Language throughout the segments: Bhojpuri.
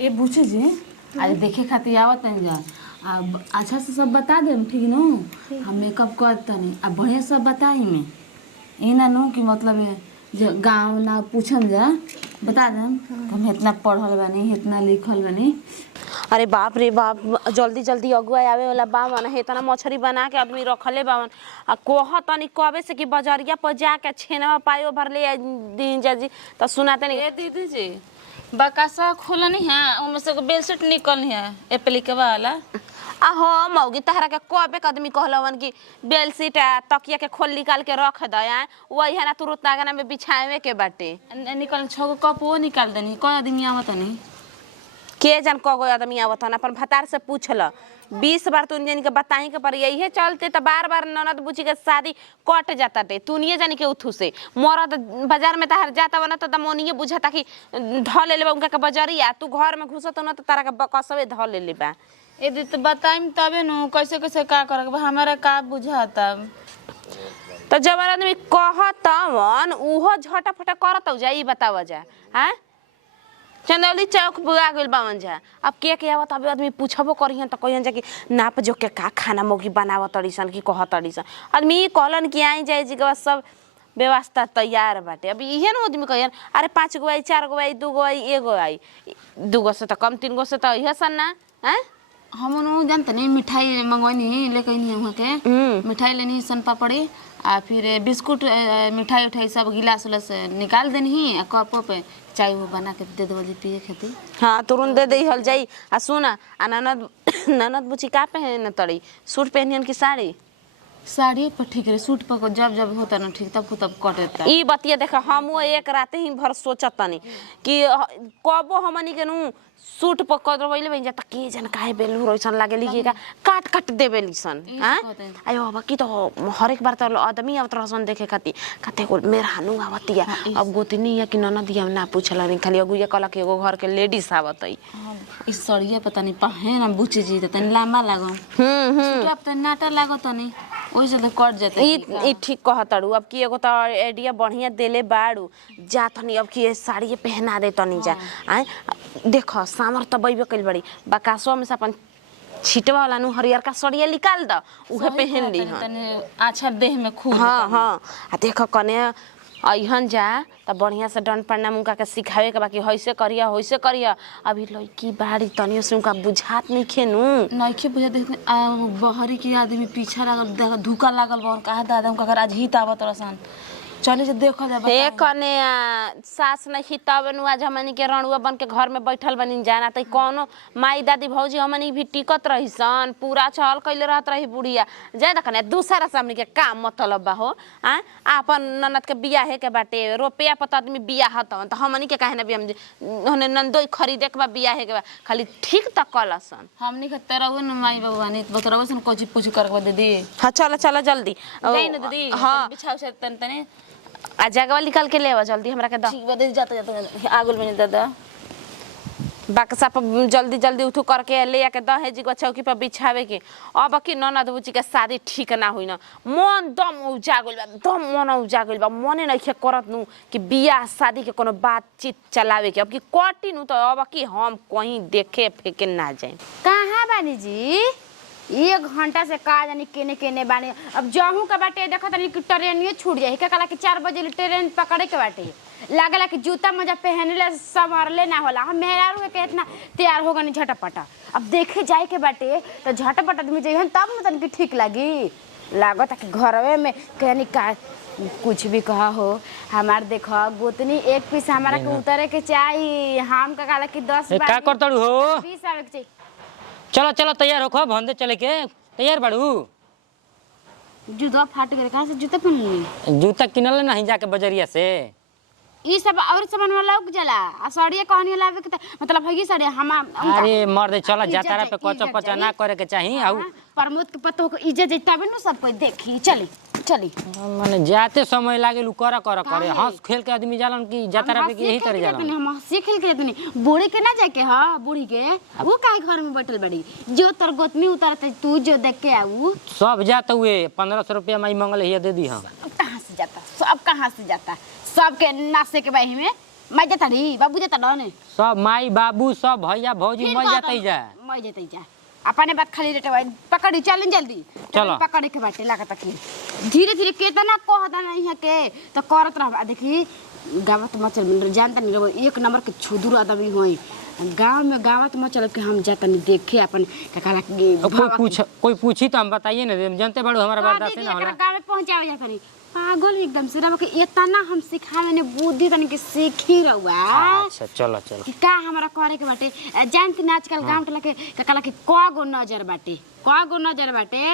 ए पूछे जी आज देखे खातिर आवत नहीं जा अच्छा से सब बता दे ठीक न हम मेकअप करता नहीं अब बढ़िया सब बताई में ये ना नो कि मतलब जो गाँव ना पूछम जा बता देम हम इतना पढ़ल बानी इतना लिखल बानी। अरे बाप रे बाप जल्दी जल्दी अगुआ आवे वाला बावन है इतना मछली बना के आदमी रखले बावन आ कोह तनी कबे से कि बजरिया पर जाके छेनवा पायो भर ले दिन जा जी तो सुनाते नहीं। ए दीदी जी बकासा खोलनी है उनमें से बेडशीट निकलनी है एप्लीकेबल वाला आहो मौगी तहरा के कबे के आदमी कहलवन कि बेडशीट तकिया के खोल निकाल के रख दया वही है ना तुरंत नागना में बिछावे के बाटे निकल छो कप वो निकाल देनी कौन आदमी आवत नहीं के जान कगो आदमी आवत न अपन भतार से पूछल 20 बार तुम जन के बताई के पर यही चलते तो बार बार ननद बुची के शादी कट जाता टे तू नहीं जानी के उथू से मरद बाजार में तहर जाता बना तो दमोनिए बुझाता कि ढ ले लेबा उनका के बजरिया तू घर में घुसत न तो तारा के बकसवे ढ ले लेबा। यदि तो बताइम तबे न कैसे कैसे का करब हमारा का बुझाता तो जब आदमी कहतवन उहो झटाफटा करत जा ई बताव जा हैं चंदौली चौक बुआ गेल बावन जा अब के आवत अब आदमी पूछबो करिहन त कहियन जा कि नाप जो के का खाना मोगी बनाव तड़ीसन कि कह तड़ीसन आदमी कहलन कि आई जाए जी के सब व्यवस्था तैयार बाटे अब इहे न आदमी कहियन अरे 5 गो आई 4 गो आई 2 गो आई 1 गो आई 2 गो से त कम 3 गो से त इहे सन ना हैं हम न जानते नहीं मिठाई मंगवानी लेके नहीं वहाँ के मिठाई लेनी सन पापड़ी आ फिर बिस्कुट मिठाई उठाई सब गिलास उलास निकाल देनी आ कप पे चाय वो बना के दे दो पिए खातिर। हाँ तुरंत दे दे हल जाई आ सुना आ ननद बुची का पहन तड़ी सूट पहनियन की साड़ी साड़ी पर ठीक है सूट पर जब जब होता ना ठीक तब कटेता ई बतिया देख हम एक रात ही भर सोचत तनी कि कबो हमनी के नु सूट पर करवइले बन जा त के जन काहे बेलू रोइसन लागे लिगेगा काट काट देबे लिसन हां आयो अब की तो हर एक बार तो आदमी आवत रहसन देखे खाती कते को मेरा हनु आवतिया अब गोतनी या कि ननदिया ना पूछला नहीं खाली अगुया कला के एगो घर के लेडीज आवतई ई सड़िया पता नहीं पहे ना बुझे जी त तनी लंबा लागो सूट अब त नाटा लागो तनी ओइ से त कट जाते ई ठीक कहतड़ू अब की एगो त आइडिया बढ़िया देले बाड़ू जा तनी अब की साड़ी पहना दे तनी जा आय देख सामर त बैबे कइल बड़ी बकासो में से अपन छिटवा वाला नु हरियर का सड़िया निकाल द उहे पहन ली तनी अच्छा देह में खूब हां हां आ देख कने अइहन जा त बढ़िया से डंड प्रणाम उनका के सिखावे के बाकी होइसे करिया अभी लड़की बाड़ी तनियो से उनका बुझात नहीं खेनु नइखे बुझा देख बहरी के आदमी पीछा लागल धुका लागल बन कहा दादा उनका घर आज हित आवत रसन चले से देखो जा हे कने सास नहीं हितावे नु आज हमनी के रणुआ बन के घर में बैठल बनी जाना त कोनो माई दादी भौजी हमनी भी टिकत रहिसन पूरा चहल कइले रहत रही बुढ़िया जाय देखने दूसरा से हमनी के काम मतलब बा हो आ अपन ननद के बियाह के बाटे रुपया पत आदमी बियाह हतन त हमनी के काहे ना भी हम ओने नंदोई खरीदे के बा बियाह के बा खाली ठीक त कलसन हमनी के तरव न माई बाबूनी बतरव सन कोची पूछ करके दीदी हां चल जल्दी गई न दीदी हां बिछाओ से तने आ जगह निकाल के ले आवा जल्दी हमरा के द ठीक बदे जाता आगुल में दादा बक्सा पर जल्दी जल्दी उठू करके ले आके दहे जी को चौकी पर बिछावे के अब की ननद बुची के शादी ठीक ना हुई ना मन दम उजा गइल बा दम मन उजा गइल बा मने नइखे करत नु कि बियाह शादी के कोनो बातचीत चलावे के अब की कटी नु तो अब की हम कहीं देखे फेके ना जाए कहां बानी जी 1 घंटा से का जानी केने केने बानी अब जाहू का बाटे देखा तनी कि ट्रेनियो छूट जाई का कला कि 4 बजे ट्रेन पकड़े के बाटे लागला कि जूता मोजा पहनले संवरले ना होला हम मेहरारू के इतना तैयार हो गनी झटपटा अब देखे जाए के बाटे तो झटपट आदमी जइहन तब न तनी ठीक लागी लागत कि घरवे में कहनी का कुछ भी कहा हो हमार देखो गोतनी एक पीस हमारा के उतरे के चाहिए हम का कला कि 10 का करतड़ू हो 20 आवे के चाहिए चलो चलो तैयार होखो भंदे चले के तैयार बाड़ू जूता फाट गए कहां से जूता पहनली जूता किनल नहीं जाके बजरिया से ई सब और सामान वाला उग जाला आ साड़िया कहनी लावे के मतलब है ये साड़ी हम अरे मर दे चला जातारा पे कचो पचा ना करे के चाही आउ प्रमोद के पतो को इज्जत जताबे न सब कोई देखी चली माने जाते समय लागे लू करे हंस खेल के आदमी जालन की जातारा पे यही करे जालन हम हंसी खेल के तनी बूढ़ी के ना जाके हां बूढ़ी के वो काहे घर में बैठल बड़ी जो तर गोतनी उतारते तू जो देख के आऊ सब जात हुए 1500 रुपया माई मंगल हिया दे दी हम कहां से जाता सब कहां से जाता सबके नासे के बाही में मैं जाता री बाबू जाता डने सब माई बाबू सब भैया भौजी मर जाते जा मैं जाते जा अपने बात खाली रेटे भाई पकड़ी चल जल्दी चलो। पकड़े के बाटे लागत कि धीरे धीरे केतना कहदा नहीं है के तो करत रह देखी गावत मचल मिल जानता नहीं रहो एक नंबर के छुदुर आदमी होई गांव में गावत मचल के हम जाता नहीं देखे अपन ककाला कोई पूछी तो हम बताइए ना जानते बड़ो हमारा बर्दाश्त ना होला गांव में पहुंचावे जाता नहीं पागल एकदम से रहो कि इतना हम सिखावे ने बुद्धि तन के सीखी रहुआ अच्छा चलो चलो कि का हमरा करे के बाटे जानती ना आजकल गांव टला के ककाला के कगो नजर बाटे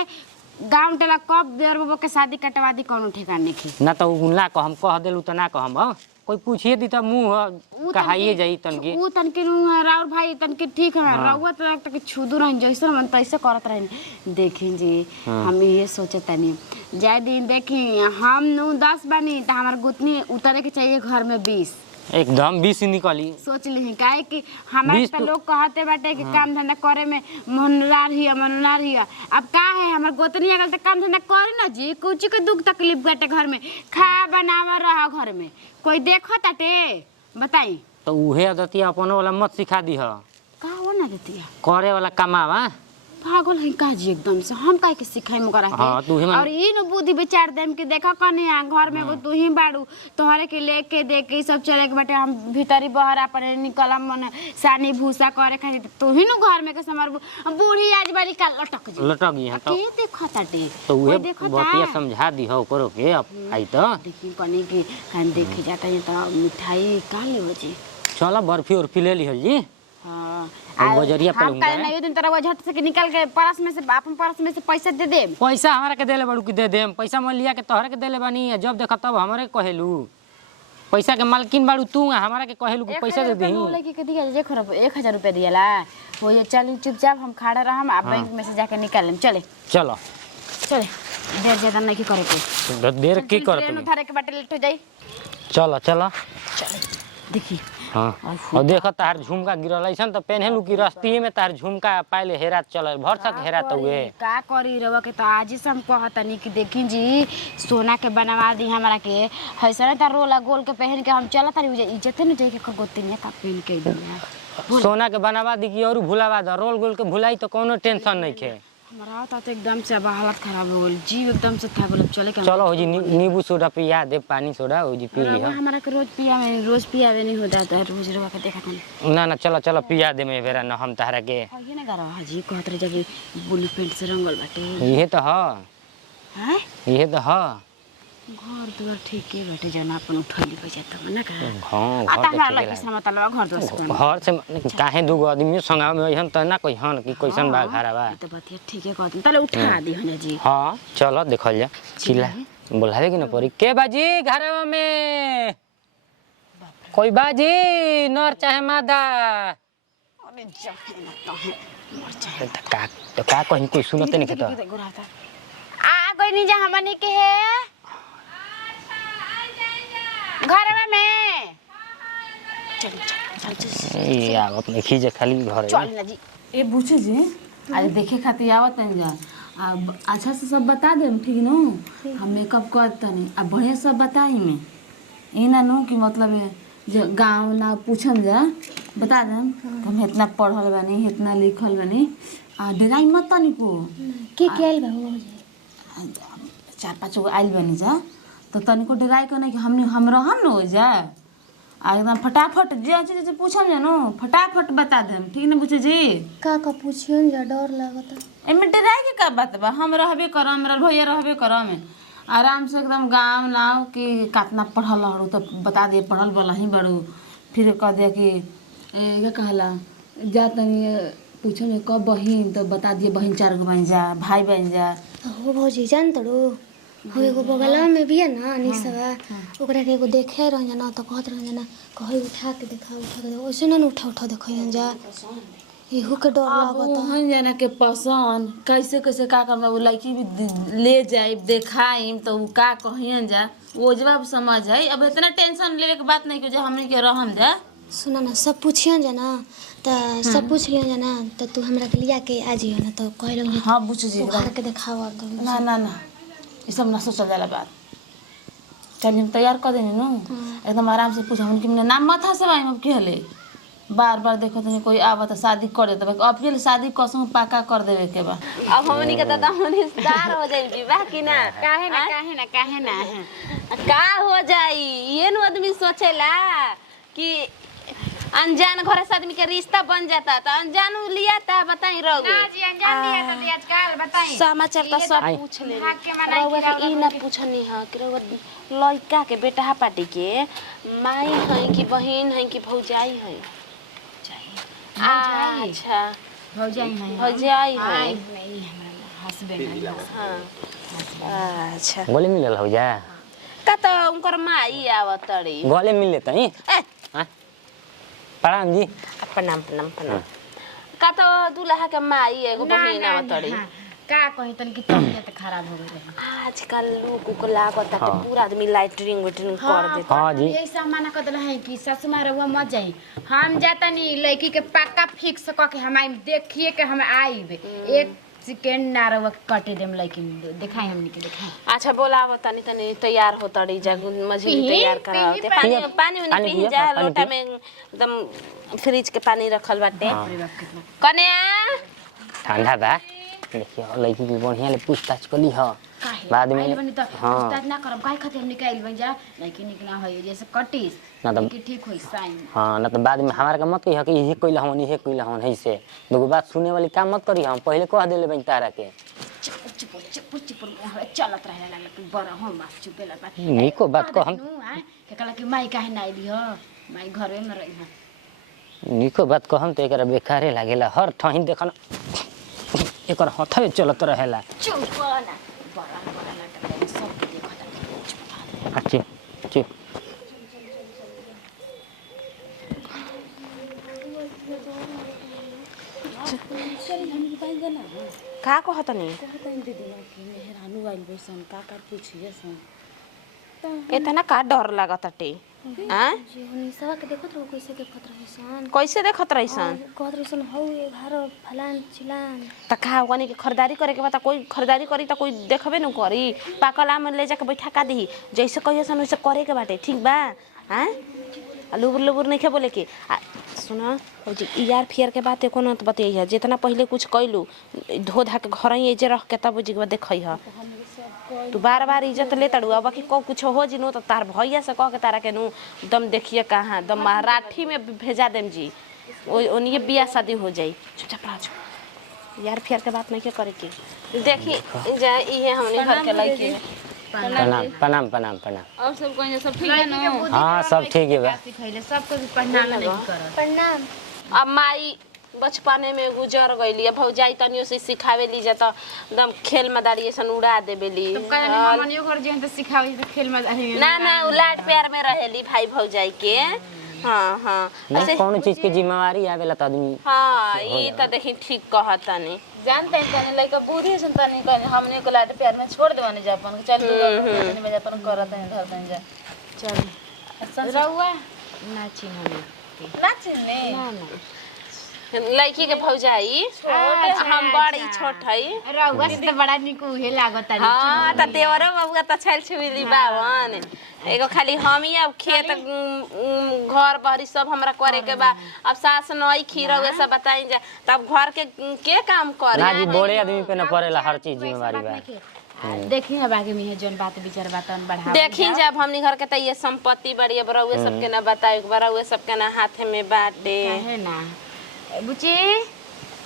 गांव टला कब देर बाबू के शादी कटवा दी कोनो ठिकाना नहीं ना तो उला को हम कह देलू तो ना कहम कोई पूछिए दी तो मुंह कहाइए जाई तनके ऊ तनके राउर भाई तनके ठीक है रहुआ तक छुदू रहन जैसे मन तैसे करत रहन देखिन जी हम ये सोचत नहीं जाय दिन देखी हम नु 10 बनी त हमर गुतनी उतरे के चाहिए घर में 20 एकदम 20 निकली सोच ली काहे कि हमारे तो लोग कहते बाटे कि काम धंधा करे में मनरार ही अब का है हमर गोतनी अगल त काम धंधा करे ना जी कुछ के दुख तकलीफ बाटे घर में खा बनावा रह घर में कोई देखो ताटे बताई तो उहे दतिया अपन वाला मत सिखा दी ह का हो ना देतिया करे वाला कमावा पागल है काजी एकदम से हम काहे के सिखाई म करा हां तू ही और ई न बुद्धि विचार देम के देखा कन्या घर में वो तू ही बाड़ू तोहरे के लेके दे के सब चले के बाटे हम भीतरी बहर अपन निकलम मन सानी भूसा करे खातिर तू ही न घर में के समर बूढ़ी आज बारी का लटक जी हां तो के देखा ताटे तो उहे बतिया समझा दी हो करो के अब आई तो देखी कने की खान देखे जाता है तो मिठाई का ले जी चलो बर्फी और पी ले ली हल जी हां बजरिया पे हम कल नहीं दिन तरह झट से निकल के परस में से अपन परस में से पैसा दे दे पैसा हमरा के देले बड़ू की दे देम पैसा मैं लिया के तोहरे के देले बानी जब देखा तब हमरे कहेलू पैसा के मालकिन बाड़ू तू हमरा के कहेलू कि पैसा दे दही लड़की के दिया जे खराब 1000 रुपया दियाला वो ये चल चुपचाप हम खड़ा रहम आ बैंक में से जाके निकाल लेम चले देर ज्यादा नहीं करे के देर की करत ट्रेन उठारे के बाटे लेट हो जाई चलो देखी हाँ और देखो तार झुमका गिरल ऐसन तो पहनलू की रस्ती में तार झुमका पहले हेरा चलल भर तक हेरा तो हुए का करी रवा के तो आज ही हम कहतनी कि देखी जी सोना के बनवा दी हमरा के हैसने त रोला गोल के पहन के हम चलत रही इज्जत न जाए के गोतिनिया का पहन के सोना के बनवा दी की और भुलावा द रोल गोल के भुलाई तो कोनो टेंशन नहीं खे हमरा तो एकदम से हालत खराब हो गई जीव एकदम से था बोले चले के चलो हो जी नींबू सोडा पिया दे पानी सोडा हो जी पी लिया हमरा के रोज पियावे नहीं हो जाता है रोज रवा के देखा था ना चलो पिया दे में बेरा न हम तारा के ये ना करो हाजी कहत रहे जब ब्लू पेंट से रंगल बाटे ये तो ह हैं ये तो ह घर दुआर ठीक है बाटे जन अपन उठली पैसा त ना का हां आता हमरा लगे से मतलब घर दुआर से घर से काहे दुगो आदमी संगा में हन त ना कोई हन कि कैसन बा घरवा तो बतिया ठीक है कहत तले उठा दी हन जी हां चलो देखल जा चिल्ला बोलावे कि ना परी के बाजी घरवा में कोई बाजी नर चाहे मादा अरे जाके ना मर चाहे तो का कहीं कोई सुनते नहीं खेता आ कोई नहीं जा हमनी के है घर में चल ये अपने खीजे खाली घर चल ना जी ए पूछे जी आज देखे खातिर आवत नहीं जा अच्छा से सब बता देम ठीक न हम मेकअप करता नहीं अब बढ़िया सब बताई में ये ना नो कि मतलब जो गाँव ना पूछम जा बता देम हम इतना पढ़ल बानी इतना लिखल बानी डेराई मत तनी को के आइल बा 4-5 गो आइल बानी जा तो तनी को डेराई के नहीं कि हम रहम न हो जा एकदम फटाफट जे चीज पूछम जा नो फटाफट बता देम ठीक न पूछे जी का पूछियन जा डर लागता एमे डेराई के का बात बा हम रहबे करम हमरा भैया रहबे करम आराम से एकदम गाँव नाव कि कितना पढ़ल हड़ू तो बता दे पढ़ल वाला ही बड़ू फिर कह दे कि क्या कहला जा तनी पूछम कब बहिन तो बता दिए बहिन 4 गो बन जा भाई बन जा हो भौजी जान तड़ो हो एगो बगलवा में भी है ना निसवा ओकरा के एगो देखे रह जाना तो कहत रह जाना कहे उठा के देखा ओइसे ना उठा देखियन जा एहू के डर लागत ओहन जना के पसंद कैसे का करना वो लड़की भी ले जाए देखाइम तो उ का कहियन जा वो जवाब समझ है अब इतना टेंशन लेवे के बात नहीं कि जो हमनी के रहम जा सुना ना सब पूछियन जाना त सब पूछ लियन जाना त तू हमरा के लिया के आ जियो ना तो कह लग हां पूछ जी घर के देखावा ना ये सब ना सोचल जाला बात कल हम तैयार कर देनी ना एकदम आराम से पूछा उनकी मैंने नाम मत हंसे भाई अब कहले बार बार देखो तो कोई आवत शादी कर देते अब के शादी कसम पाका कर देवे के बा। अब हमनी के दादा हमनी स्टार हो जाई विवाह की ना काहे ना काहे ना काहे ना का हो जाई ये नु आदमी सोचेला कि अनजान घर से आदमी के रिश्ता बन जाता तो अनजान लिया था बताई रहोगे ना जी अनजान नहीं है तो आजकल बताई समाचार तो सब पूछ ले भाग के मनाई ई ना पूछनी है कि लड़का के बेटा पार्टी के माई है कि बहन है कि भौजाई है अच्छा भौजाई है भौजाई है नहीं हमारा हस्बैंड है हाँ अच्छा गले मिलल हो जा का तो उनकर माई आवत तड़ी गले मिले तई ए प्रणाम जी प्रणाम प्रणाम प्रणाम का तो दूल्हा के माई एगो बहन आवत तड़ी का कहीं तन की तबीयत खराब हो गई रहे आजकल लोग को लागत है पूरा आदमी लाइटरिंग वेटरिंग कर देता हाँ जी यही सब मना कर दिला है कि ससुर रहुआ मत जाई हम जाता नहीं लड़की के पक्का फिक्स क के हम आई देखिए के हम आईब एक सेकंड ना रहुआ कटे देम लेकिन दिखाई हमनी के दिखाई अच्छा बोलाव तनी तनी तैयार हो तड़ी जा मझली तैयार करावते पानी पानी उनी पी जा लोटा में एकदम फ्रिज के पानी रखल बाटे कन्या ठंडा बा देखिए लड़की की बढ़िया ले पूछताछ कली ह बाद में बनी तो उस्ताद ना करब काहे खातिर हम निकाल बन जा लेकिन निकला है जैसे कटिस ना तो कि ठीक होई साइन हाँ ना तो बाद में हमारा का मत कही कि ये कोई लहन ये कोई लहन है से दो बात सुने वाली काम मत करी हम पहले कह देले बन तारा के चुप चुप चुप चलत रहे लागल बड़ा हम बात चुपेला बात निको बात को हम के कहला कि माई काहे ना आइली हो माई घरे में रही है निको बात को हम तो एकरा बेकारे लागेला हर ठही देखन एकर हथवे चलत रहेला चुप ना बड़ा बड़ा नाटक है सब देखत अच्छे चुप का कहत नहीं इतना का डर लागत टे हां जी निशा के देखत रहो कैसे देखत रही सन कैसे देखत रहीसन कहत रही सन हौ ये घर फलान चिलान त का वनी के खरीदारी करे के बता कोई खरीदारी करी त कोई देखबे न करी पाकल आम ले जाके बैठा का दी जैसे कहियसन वैसे करे के बाटे ठीक बा हां लुबुर लुबुर नहीं के बोले के सुना यार फियर के बात एको न त बतिया जितना पहले कुछ कैलू धो धा के घर ही जे रख के तब जिगवा देखई ह तू बार बार इज्जत ले तड़ू अब कि को कुछ हो जिनो तो तार भैया से कह के तारा के नु दम देखिए कहां दम मराठी में भेजा देम जी ओनिए बियाह शादी हो जाई चुपचाप रह जा यार फिर के बात नहीं के करे के देखी जा इहे हमनी घर के लड़की प्रणाम प्रणाम प्रणाम प्रणाम और सब कहीं सब ठीक है ना हाँ सब ठीक है बा सिखैले सबको भी पढ़ना नहीं करत प्रणाम अब माई बचपने में गुजर गईली भौजाई तनियो से सिखावे ली जाता एकदम खेल मदारी सन उड़ा देबेली तो कहले हमनियो घर जे त सिखावे त खेल में ना ना उलाट प्यार में रहेली भाई भौजाई के हाँ हाँ नहीं कौन चीज के जिम्मेवारी आवेला त आदमी हाँ ई त देखी ठीक कहतनी जानते हैं तनी लइका बूढ़ी सन तनी कहीं हमने को लाड प्यार में छोड़ देवानी जा अपन चल तनी में अपन करत हैं घर तनी जा चल रहुआ ना चिन्हनी ना चिन्ने ना ना लड़की के भौजाई हम बड़ी छोट है रहुआ से तो बड़ा निक उहे लागत है हाँ त देवरो बबुआ त छैल छुइली बावन एगो खाली हम ही अब खेत घर बहरी सब हमरा करे के बा अब सास नई खीरा वे सब बताई जा तब घर के काम करे ना जी बड़े आदमी पे न पड़ेला हर चीज जिम्मेवारी बा देखी अब आगे में जोन बात विचार बात बढ़ा देखी जब हमनी घर के त ये संपत्ति बड़ी बरौए सबके ना बताए बरौए सबके ना हाथ में बाटे है ना बुची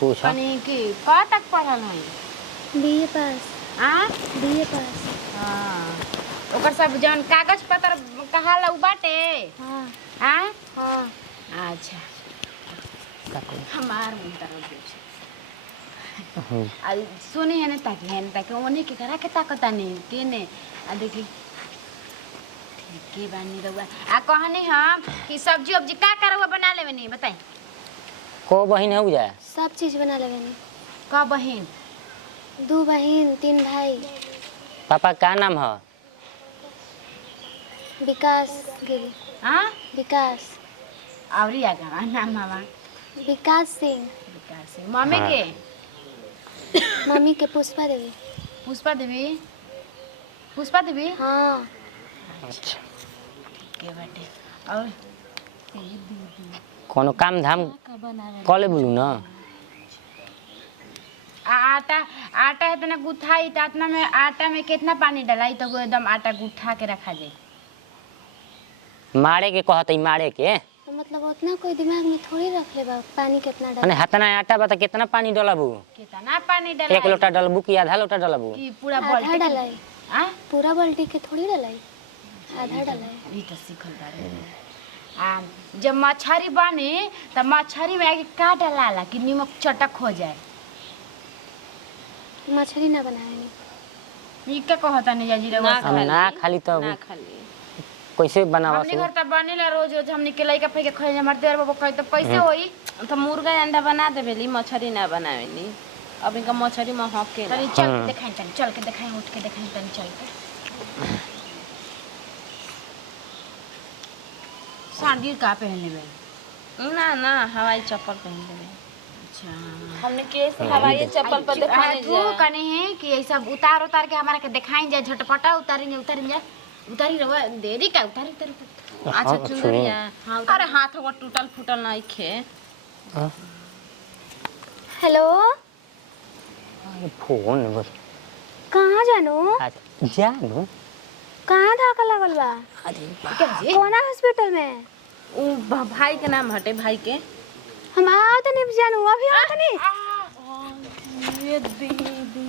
पूछा कनी की का तक पढ़ल है बीए पास हां बीए पास हां ओकर सब जौन कागज पत्र कहाला उ बाटे हां हां हां अच्छा हमार मन तरफ पूछ आ सुने है ना ताकि ओने के करा के ताकता नहीं केने आ देखी ठीक के बानी रहुआ आ कहनी हम कि सब्जी उब्जी का करवा बना लेवे नहीं बताई को बहिन है उजा सब चीज बना लेवे नी का बहन 2 बहन 3 भाई पापा का नाम है विकास गिरी हां विकास आवरी आगा नाम मामा विकास सिंह विकास सिंह मम्मी के मम्मी के पुष्पा देवी पुष्पा देवी पुष्पा देवी हाँ अच्छा के बाटे और कोनो काम धाम कर ले बोलू ना। आटा आटा इतना गुथाई तो इतना में आटा में कितना पानी डालाई तो वो एकदम आटा गुथा के रखा जाए। मारे के कहत मारे के तो मतलब उतना कोई दिमाग में थोड़ी रख ले बा पानी कितना माने डाल हतना आटा बता कितना पानी डलबू। कितना पानी डालाई 1 लोटा डलबू कि आधा लोटा डलबू। कि पूरा आधा बाल्टी डालाई आ पूरा बाल्टी के थोड़ी डालाई आधा डालाई। ई तो सीखल बारे आ जब मछरी बने तो मछरी में आगे का डाला कि नमक चटक हो जाए। मछली ना बनाए नहीं ई का कहता नहीं जाजी रे हम ना खाली तो ना खाली कैसे बनावा हमने घर त बनेला रोज रोज हमने के लइका फेके खाए हमर देर बाबा कहे तो कैसे होई। तो मुर्गा अंडा बना देबेली मछरी ना बनावेली। अब इनका मछरी में हके तनी चल के देखाई तनी चल के देखाई उठ के देखाई तनी चल के सांडीर का पहनले बे ना ना हवाई चप्पल पहन लेबे। अच्छा हमने कैसे हवाई चप्पल पर दिखाने तू कने है कि ऐसा उतार उतार के हमारा के दिखाई जाए झटपटा उतारी रवा देरी का उतारी उतारी अच्छा चुनरिया हाँ अरे हाथ वो टूटल फूटल नहीं खे। हेलो फोन बोल कहाँ जानो जानू कहाँ धाका लागल बा अरे कौना हॉस्पिटल में उ भाई के नाम हटे भाई के हम आओ तो नहीं जानू अभी आओ तो नहीं ये दीदी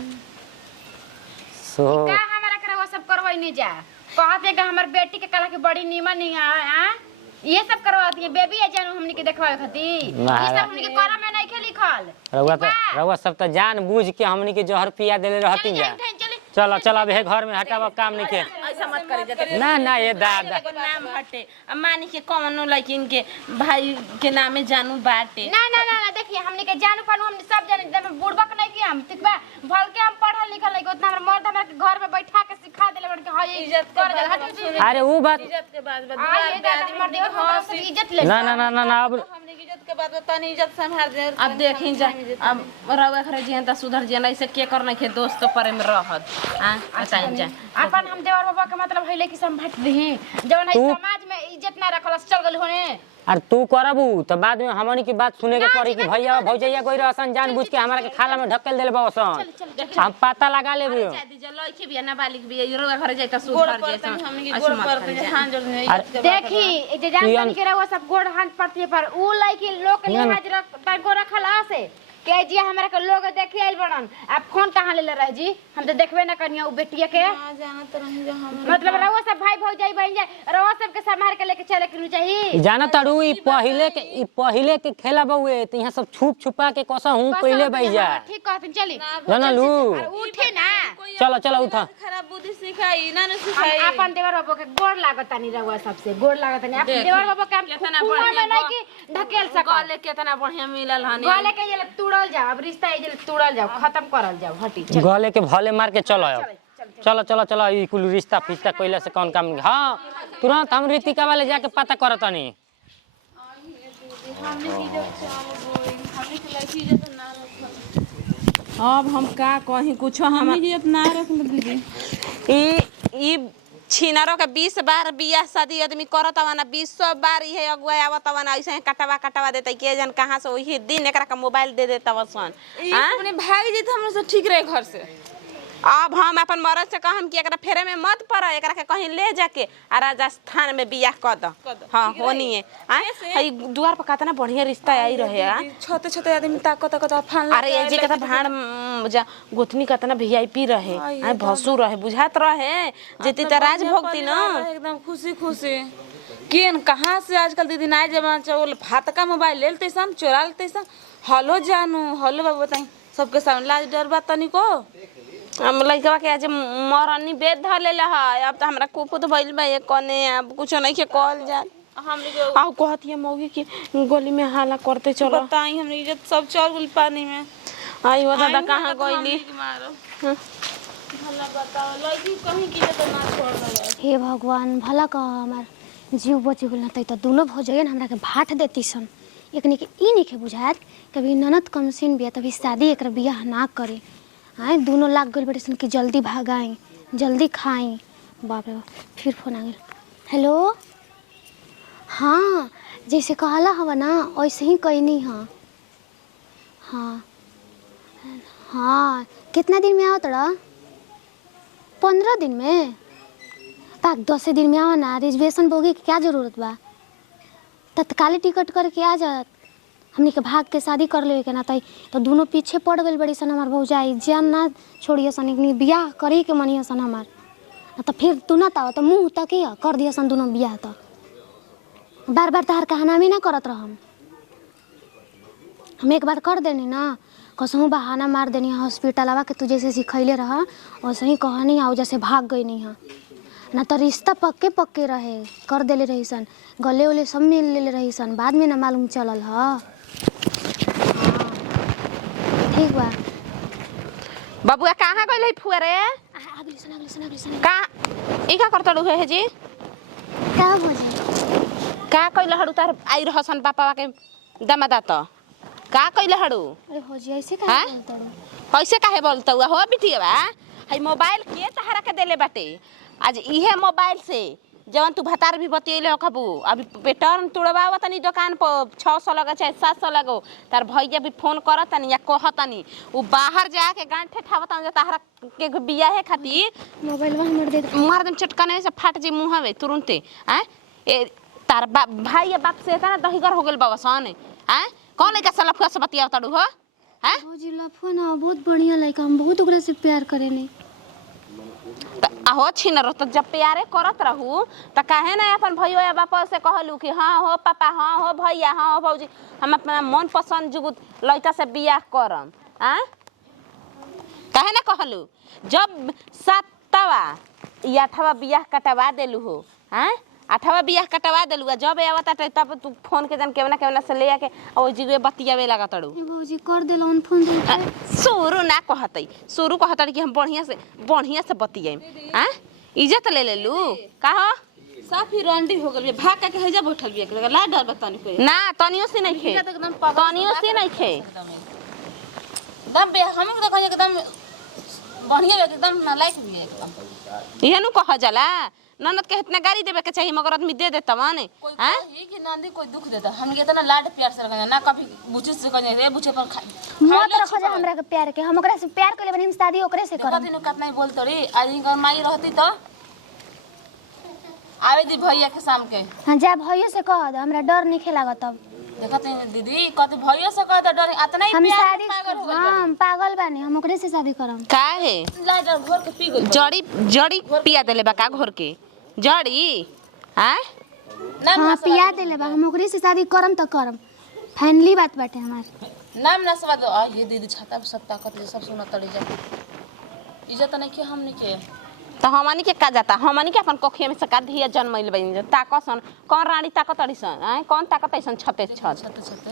सो का हमारा करे वो सब करवाई नहीं जा कहते कि हमर बेटी के कला के बड़ी नीमन नहीं आ ये सब करवाती है बेबी है जानू हमनी के देखवावे खातिर ये सब हमनी के करा में नहीं के लिखल रउआ सब तो जान बूझ के हमनी के जहर पिया देले रहती जा। चलो चलो अब हे घर में हटावा काम नहीं के ऐसा मत करे जाते ना ना ये दादा एगो नाम हटे अब मानी के कौनो लड़किन के भाई के नामे जानू बाटे ना ना ना ना देखिए हमनी के जानू पानू हमनी सब जाने एकदम बुड़बक नहीं की हम ठीक बा भल के हम पढ़ल लिखल नहीं उतना हमर मर्द हमरा के घर में बैठा के सिखा देले बड़ के हां इज्जत कर दे हट अरे वो बात इज्जत के बाद आ ये दादा मर्द के हां से इज्जत ले ना ना ना ना ना अब हमने की इज्जत के बाद तनी इज्जत संभाल दे। अब देखी जा अब रउआ खरे जियन त सुधर जियन ऐसे के कर नहीं के दोस्त परे में रहत हां बताई जा अपन हम देवर बाबा के मतलब है कि संभट दही जवन है समाज में इज्जत ना रखलस चल गल होने। अरे तू करबू तो बाद में हमनी की बात सुने के पड़ी कि भैया भौजैया कोई रहसन जानबूझ के हमरा के खाला में ढकेल देले बासन हम पता लगा लेबे। लड़की भी ना बालिक भी रउआ घरे जाई त सुधर जैसा हमने की गोड़ पर पे हां जोड़ देखी जे जान के रहो सब गोड़ हाथ पड़ती पर उ लड़की लोग के लिहाज रख तको रखल आसे के जी हमरा के लोग देखे आइल बड़न आप फोन कहां ले रह जी हम तो देखबे ना कनिया उ बेटिया के जाना त रही जा हम मतलब रहो सब भाई भौजाई बन जाए रहो सब के संभाल के लेके चले के चाहिए। जाना तड़ू ई पहिले के खेला बउए त यहां सब छुप छुपा के कसं हूं पहिले बई जा ठीक कहत चली जानलू उठे ना चलो चलो उठा खराब बुद्धि सिखाई ना सिखाई अपन देवर बाबू के गोड़ लागत नहीं रहुआ सबसे गोड़ लागत नहीं अपन देवर बाबू के कितना कुआं में नहीं कि ढकेल सक गले कितना बढ़िया मिलल हनी गले के ये तुड़ल जाओ अब रिश्ता ये तुड़ल जाओ खत्म करल जाओ हटी चल गले के भले मार के चलो चलो चलो चलो ई कुल रिश्ता फिश्ता कइला से कौन काम नहीं। हां तुरंत हम रीतिका वाले जाके पता करतनी अब हम का कहीं कुछ हम इज्जत ना रख दीदी ई छिनारो के 20 बार बियाह शादी आदमी करत हवन 20 बार इहे अगुआ आवत हवन ऐसे कटवा देते के जन कहां से वही दिन एकरा का मोबाइल दे देता वसन अपने भाग जी हमरे से ठीक रहे घर से। अब हम अपन मरद से कहम कि एकरा फेरे में मत पड़ एकरा के कहीं ले जाके आ राजस्थान में बियाह कर द हां होनी है आ दुआर पर कितना बढ़िया रिश्ता आई रहे आ छोटे छोटे आदमी ताकत फान अरे ये जे कथा भाण जा गोतनी कितना वीआईपी रहे आ भसु रहे बुझात रहे जेती त राज भक्ति न एकदम खुशी खुशी केन कहाँ से आजकल दीदी नाय जमाना चल फातका मोबाइल लेते सन चोरा लेते सन हेलो जानू हेलो बाबू बताई सबके सामने लाज डर बात तनी को हम लइकवा के आज मरनी बेद ध लेले है अब त हमरा कुपुत भइल बा एक कने अब कुछ नहीं के कहल जा हमने के आउ कहत ये मौगी की गोली में हाला करते चलो बताई हमने इज्जत सब चल गुल पानी में आई हो दादा कहां गइली मारो भला बताओ लड़की कहीं की इज्जत ना छोड़ रहा हे भगवान भला कह हमार जीव बची गेल न त दोनों भौजैया हमरा के भाट देती सन एकनी के ई नहीं के बुझात कभी ननद कमसिन बिया तभी शादी एक बियाह ना करे आए दोनों लाग गइल बड़े सन कि जल्दी भागाई जल्दी खाई बाप रे बाप, फिर फोन आ गया। हेलो, हाँ जैसे कहला हवा ना वैसे ही कहनी हाँ। हाँ हाँ, कितना दिन में आओ तोड़ा? 15 दिन में? पाक 10 दिन में आओ ना, रिजर्वेशन बोगी की क्या जरूरत बा? तत्काली टिकट करके आ जात। हमनी के भाग के शादी कर लेवे के ना तो दोनों पीछे पड़ गई बड़ी सन हमार भौजाई, जान ना छोड़िए सन, एक बियाह करे के मनिए सन हमार, तो फिर तू ना ताव तो मुँह तक कर दिए सन दोनों बियाह। तो बार बार तहार कहना में ना करत रह, हम एक बार कर देनी ना, कसहूँ बहाना मार देनी हॉस्पिटल आवा के तू जैसे सिखैले रहा वैसे ही कहनी आओ जैसे भाग गई नहीं हाँ ना, तो रिश्ता पक्के पक्के रहे कर देले रही सन, गले उले सब मिल ले रही सन, बाद में ना मालूम चलल हाँ। ठीक बा। बबुआ कहाँ गइल है फुआ रे? अगली सन का ई का करतड़ू है जी? का भौजी का कइल हड़ू तार आई रहसन पापा के दमादा तो का कइल हड़ू? अरे भौजी ऐसे हाँ? का बोलता है? कैसे काहे बोलता हुआ हो बिटिया? है मोबाइल के तहरा के देले बाटे, आज इहे मोबाइल से जवन तू भतार भी बतियले हो कबू, अभी पेटर्न तुड़वावा तनी दुकान पर 600 लगा चाहे 700 लगो, तार भैया भी फोन करतनी या कहतनी उ बाहर जाके गांठे ठावतन तहरा के बियाहे खातिर मोबाइल हमर दे मार दम चटकाने से फाट जी मुंहवे तुरंते। हैं ए तार भाई या बाप से तना दहीगर हो गेल बाबा सन। हैं कौन लइका से लफुआ से बतियावतड़ू हो? हैं भौजी लफुआ ना बहुत बढ़िया लइका, हम बहुत ओकरा से प्यार करेनी। आहो छिनरो तो जब प्यारे करत रहू तो काहे ना अपन भैया या बापा से कहलू कि हाँ हो पापा, हाँ हो भैया, हाँ हो भौजी, हम अपना मन पसंद जुगुत लड़का से बियाह करम। काहे ना कहलू? जब 7वां या 8वां बियाह कटवा देलू हो, हाँ 8वां बियाह कटवा देलू, जब आवता तब तू फोन के जन केवना केवना से ले आके और जिगे बतियावे लागतड़ू। भौजी कर देलन फोन दे शुरू ना कहतई, शुरू कहतड़ी कि हम बढ़िया से बतियाई। हां इज्जत ले लेलू का हो? साफी रंडी हो गेल, भाग के हेजा बैठल बिया के ला डर बतानी कोई ना तनियो से नहीं खे, तनियो से नहीं खे एकदम बे हम के देखा एकदम बढ़िया एकदम नालायक भी एकदम। इहे नु कह जाला ननद के इतना गाड़ी देवे के चाहिए मगर आदमी दे देता माने। हैं ये कि नंदी कोई दुख देता, हम के इतना लाड प्यार से रखना ना, कभी बुझे से कहने रे बुझे पर मत रखो जा हमरा के प्यार के, हम ओकरा से प्यार कइले बनी, हम शादी ओकरे से करब। कदी न कतना ही बोलत रे, आज इनकर माई रहती तो आवे दी भैया के शाम के। हां जा भैया से कह दे, हमरा डर नहीं लागत। तब देखत नहीं दीदी कत भैया से कह दे, डर इतना ही हम प्यार शादी पागल हो गइल। हम पागल बानी, हम ओकरे से शादी करब। काहे लाड घोर के पी गइल जड़ी पिया देले बा का घोर के जड़ी? हैं ना हां पिया देले बा, हम ओकरे से शादी करम त करम, फाइनली बात बाटे हमार। नाम ना सवाद आ ये दीदी छाता पे सब ताकत ले सब सुनत तड़ी जा, इज्जत नहीं के हमनी के तो हमनी के का जाता, हमनी के अपन कोखिया में से का धिया जन्मइल बइन जा ताकसन कौन रानी ताकत अड़ीसन? हैं कौन ताकत ऐसन छते छत छते छते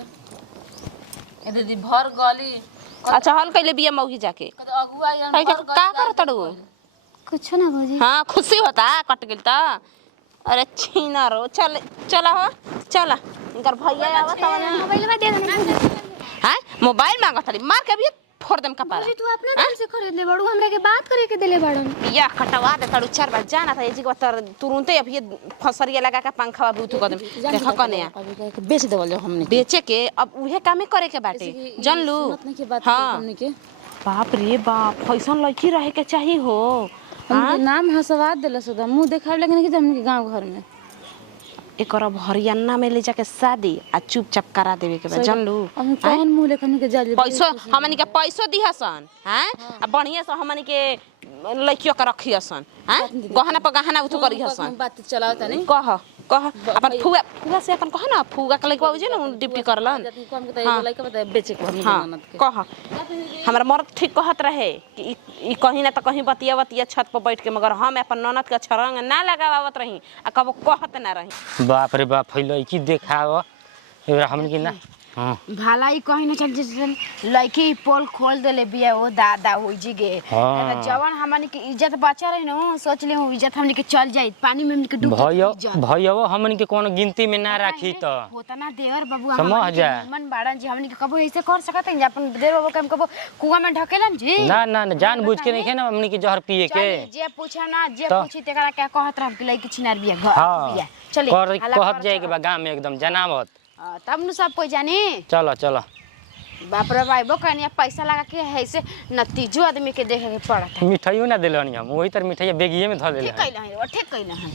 ए दीदी भर गली अच्छा हल कइले बिया मौगी जाके कद अगुआ या कहीं भर का करतड़ू? कुछ ना भौजी। हाँ खुशी होता कट गेल त। अरे छीना रो चल चला हो चला इनकर भैया आवत मोबाइलवा दे दे। हैं मोबाइल मांगत रही मार के भी फोड़ देम कपारा। तू अपने दिल से खरीद ले बड़ू, हमरा के बात करे के देले बाड़न। बिया कटवा दे तड़ू 4 बार जाना था एजी के तुरंते अब ये फसरिया लगा के पंखवा बूथ कर देम। देख कने बेच देवल जो हमनी बेचे के अब उहे कामे करे के बाटे जन लू। हां हमनी के बाप रे बाप फैशन लड़की रहे के चाहिए हो। हमके नाम हसवा देले सदा मुंह देखावे लगे कि हमनी के गांव घर में एक और हरियाणा में ले जाके शादी आ चुपचाप करा देवे के बा जन लू। हम कौन मुंह लेखनी के जाली पैसो हमनी के पैसो दिहसन हैं आ बढ़िया से हमनी के लड़कियों का रखियसन हैं गहना पर गहना उठो करियसन। बात चलाओ तनी कह अपन फुआ से अपन कह ना फुआ के लइका जे ना डिप्टी करलन। कम के एगो लइका बता बेचे के हमनी हाँ ननद के कह हमरा मर्द ठीक कहत रहे कि ई कहीं ना तो कहीं बतिया छत पर बैठ के, मगर हम अपन ननद के छरंग ना लगावत रही आ कबो कहत ना रही। बाप रे बाप फैलो की देखाव हमन के ना हाँ भलाई कहीं न चल जैसे लड़की पोल खोल देले बिया ओ दादा हो जी गे हाँ। त जवन हमनी के इज्जत बचा रही न सोच ले इज्जत हमनी के चल जाई पानी में हमनी के डूब भैया हमन के कोनो गिनती में ना राखी तो होता ना देवर बाबू समझ जा। मन बाड़न जी हमनी के कबो ऐसे कर सकत है अपन देवर बाबू के हम कबो कुआं में ढकेलन जी ना ना ना जानबूझ के नहीं ना हमन के जहर पिए के जे पूछा ना जे तो? पूछी तेकरा क्या कहत रह कि लड़की छिनार बिया घर हाँ बिया चले कहत जाए के बा गांव में एकदम जनावत तब न सब कोई जानी चलो चलो बाप रे भाई वो कहनी पैसा लगा के ऐसे नतीजो आदमी के देखे के पड़त है मिठाइयो ना दिलनी हम वही तर मिठाइया बेगिए में धर देले ठीक कैला है ठीक कैला है